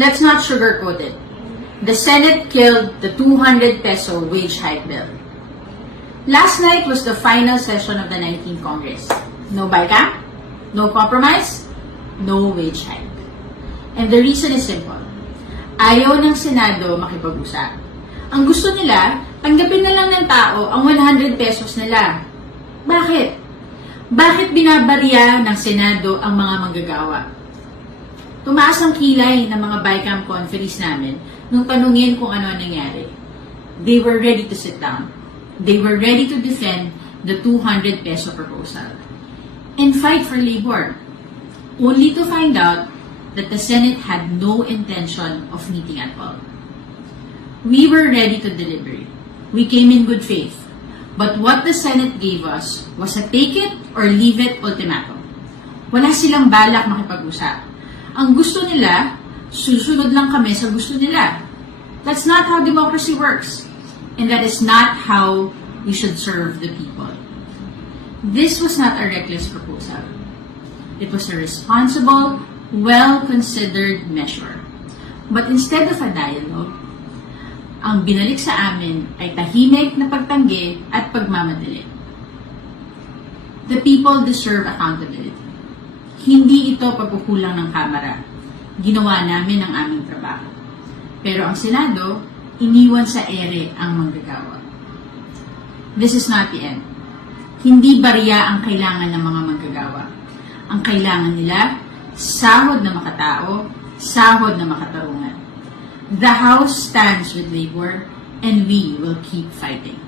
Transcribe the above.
Let's not sugarcoat it. The Senate killed the 200 peso wage hike bill. Last night was the final session of the 19th Congress. No bycam, no compromise, no wage hike. And the reason is simple. Ayaw ng Senado makipag-usap. Ang gusto nila, tanggapin na lang ng tao ang 100 pesos nila. Bakit? Bakit binabarya ng Senado ang mga manggagawa? Tumaas ang kilay ng mga BICAM conference namin nung tanungin kung ano nangyari. They were ready to sit down. They were ready to defend the 200 peso proposal and fight for labor, only to find out that the Senate had no intention of meeting at all. We were ready to deliberate. We came in good faith. But what the Senate gave us was a take it or leave it ultimatum. Wala silang balak makipag-usap ang gusto nila, susunod lang kami sa gusto nila. That's not how democracy works. And that is not how we should serve the people. This was not a reckless proposal. It was a responsible, well-considered measure. But instead of a dialogue, ang binalik sa amin ay tahimik na pagtanggi at pagmamadali. The people deserve accountability. Hindi ito pagkukulang ng kamera. Ginawa namin ang aming trabaho. Pero ang Senado, iniwan sa ere ang manggagawa. This is not the end. Hindi barya ang kailangan ng mga manggagawa. Ang kailangan nila, sahod na makatao, sahod na makatarungan. The House stands with labor, and we will keep fighting.